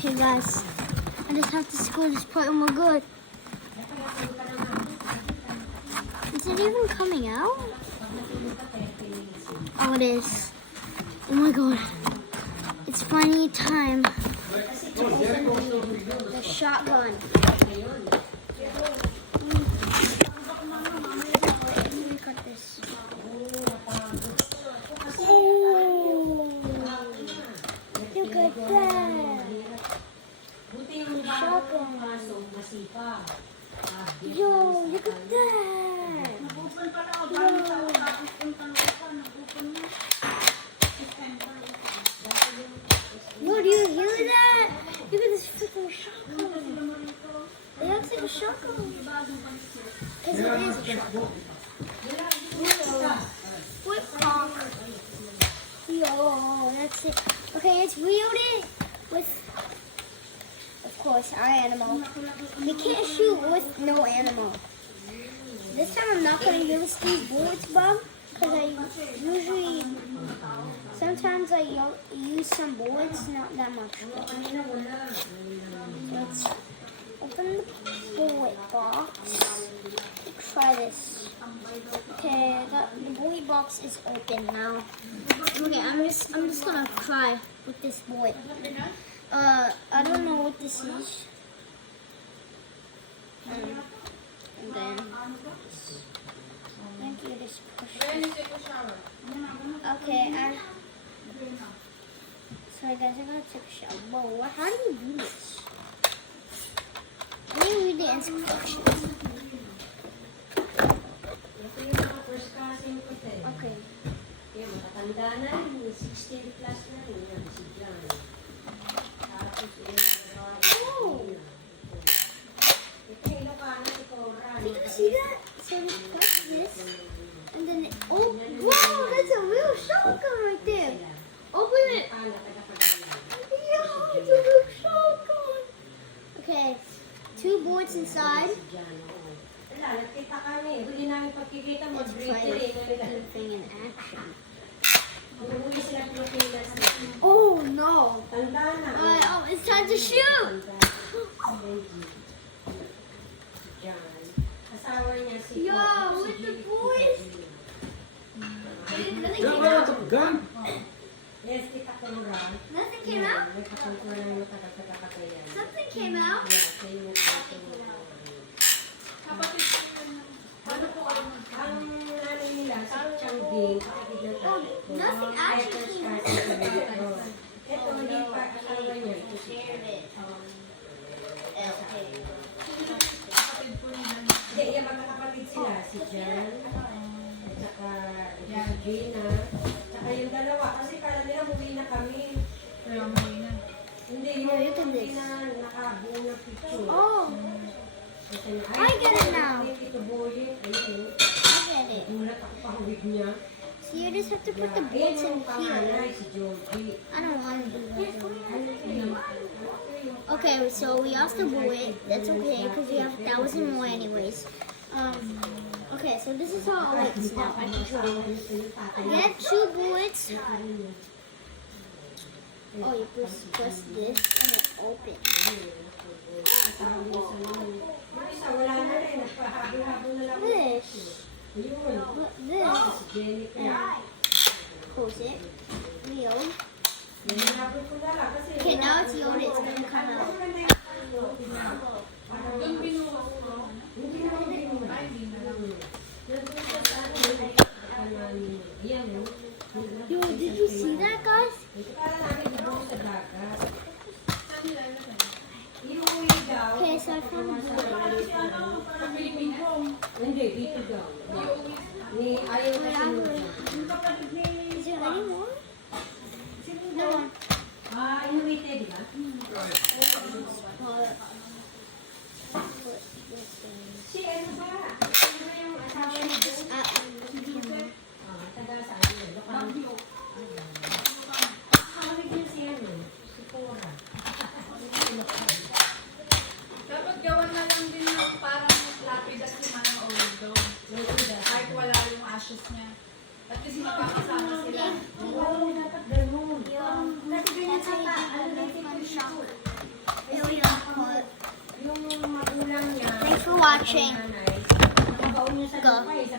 Okay guys, I just have to score this part. Oh my god. Is it even coming out? Oh, it is. Oh my god. It's finally time to open the shotgun. Let me cut this. Oh, look at that. Shotgun. Yo, look at that. Yo, do you hear that? Look at this freaking shotgun. It looks like a shotgun. Because it is a shotgun. Flip pop. Yo, that's it. Okay, let's reload it with, of course, our animal. We can't shoot with no animal. This time I'm not going to use these bullets, Bob, because I usually, sometimes I use some bullets, not that much. Let's open the bullet box. Let's try this. Okay, the bullet box is open now. Okay, I'm just gonna try with this bullet. I don't know what this is. And then thank you, just push this. Okay, sorry guys, I gotta take a shower. Whoa, how do you do this? Let me read the instructions. Okay. Oh! Did you see that? So we press this, and then oh, wow, that's a real shotgun right there. Open it. Yeah, it's a real shotgun. Okay, 2 bullets inside. Let's try this freaking thing in action. Oh no! Oh, it's time to shoot! Yo, with the boys! Nothing came out? Gun? Nothing came out? Something came out? Oh, nothing actually came out. Hindi, magkakapatid sila, si Jan, at saka si Gina, saka yung dalawa, kasi kala nila muwi na kami. Kaya may na. Hindi, yung Gina nakabuo na picture. Oh, I get it now. Ito boy, ayun. I get it. Gulat ako pahawig niya. So you just have to put the bullets in here. Si Georgie. I don't want to do that. Okay, so we lost the bullet. That's okay, because we have 1,000 more anyways. Okay, so this is how it works now. You have 2 bullets. Oh, you press this and it opens. Yung isa, wala na rin. Nagpahabol-habol na lang. This. Yun. This. Si Jennifer. Close it. Reload. Hinabol ko na lang kasi Okay, now it's loaded. It's gonna come out. Doon binuha ko. Hindi na ako binuha. Ay, hindi na lang. Yo, did you see that, guys? Okay, so I found a bullet. Hindi, dito daw. Ni ayaw Wait, na I'm sinunod. gonna- Is there any more? No one. Ah, inuwite, di ba? Si ano ba? Ano ba yung asawa niya doon? Taga saan yun? Lokal. Kawag niya si ano? Si Cora. Dapat gawan na lang din ng parang lapidas ni Mama Ordo. Kahit wala yung ashes niya. At least magkakasama sila. Oo, dapat ganun. Yung, that's a, ano, shock. magulang niya, Thanks for watching. nanay, nakabaon niya sa Go. lupa eh, sa